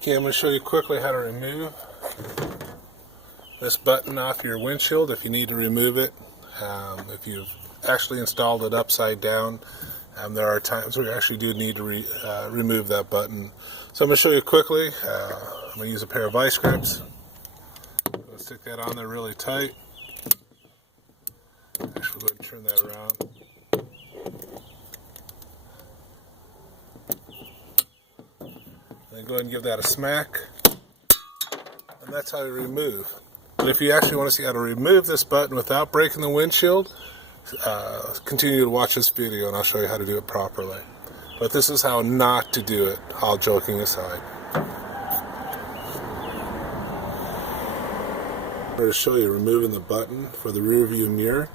Okay, I'm going to show you quickly how to remove this button off your windshield if you need to remove it. If you've actually installed it upside down, there are times where you actually do need to remove that button. So I'm going to show you quickly. I'm going to use a pair of vice grips. I'm going to stick that on there really tight. Actually, go ahead and turn that around. Then go ahead and give that a smack. And that's how you remove. But if you actually want to see how to remove this button without breaking the windshield, continue to watch this video and I'll show you how to do it properly. But this is how not to do it, all joking aside. I'm going to show you removing the button for the rear view mirror.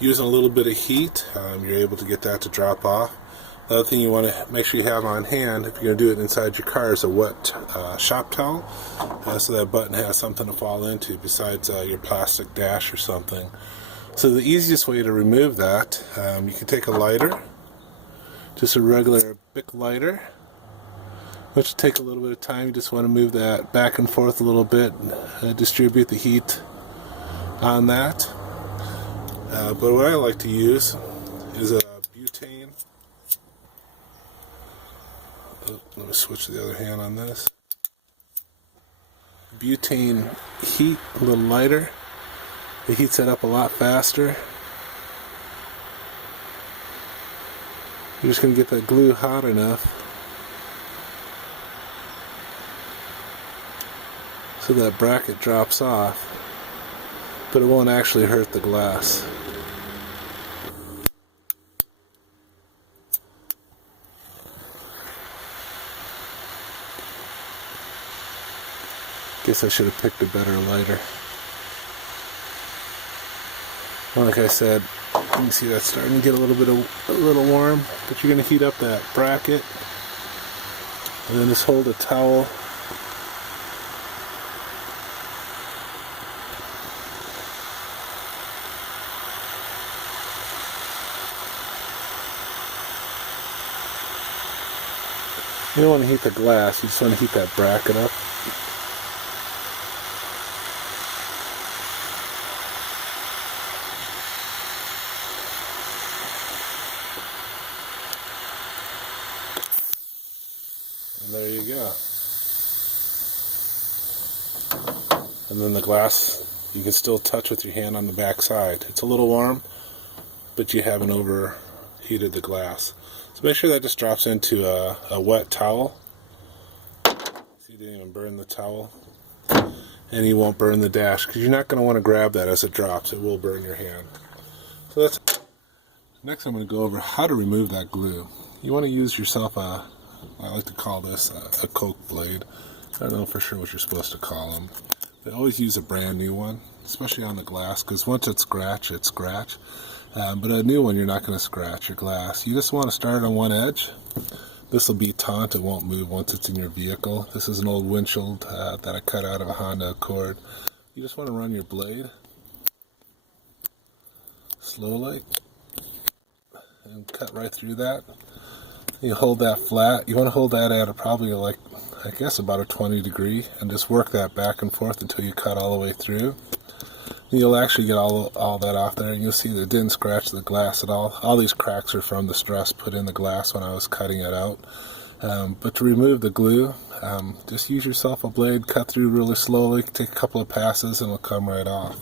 Using a little bit of heat, you're able to get that to drop off. The other thing you want to make sure you have on hand, if you're going to do it inside your car, is a wet shop towel, so that button has something to fall into besides your plastic dash or something. So the easiest way to remove that, you can take a lighter, just a regular Bic lighter, which will take a little bit of time. You just want to move that back and forth a little bit, distribute the heat on that. But what I like to use is a butane. Let me switch to the other hand on this. Butane heat, a little lighter. It heats it up a lot faster. You're just going to get that glue hot enough so that bracket drops off, but it won't actually hurt the glass. Guess I should have picked a better lighter. Well, like I said, you can see that's starting to get a little warm, but you're going to heat up that bracket, and then just hold a towel. You don't want to heat the glass, you just want to heat that bracket up. And there you go. And then the glass, you can still touch with your hand on the back side. It's a little warm, but you haven't overheated the glass. So make sure that just drops into a wet towel. So you didn't even burn the towel. And you won't burn the dash, because you're not going to want to grab that as it drops. It will burn your hand. So that's. Next I'm going to go over how to remove that glue. You want to use yourself I like to call this a Coke blade. I don't know for sure what you're supposed to call them. They always use a brand new one, especially on the glass, because once it's scratch, it's scratch. But a new one, you're not going to scratch your glass. You just want to start on one edge. This will be taut, it won't move once it's in your vehicle. This is an old windshield that I cut out of a Honda Accord. You just want to run your blade slowly and cut right through that. You hold that flat. You want to hold that at probably like, I guess, about a 20 degree, and just work that back and forth until you cut all the way through. And you'll actually get all that off there, and you'll see that it didn't scratch the glass at all. All these cracks are from the stress put in the glass when I was cutting it out. But to remove the glue, just use yourself a blade, cut through really slowly, take a couple of passes, and it'll come right off.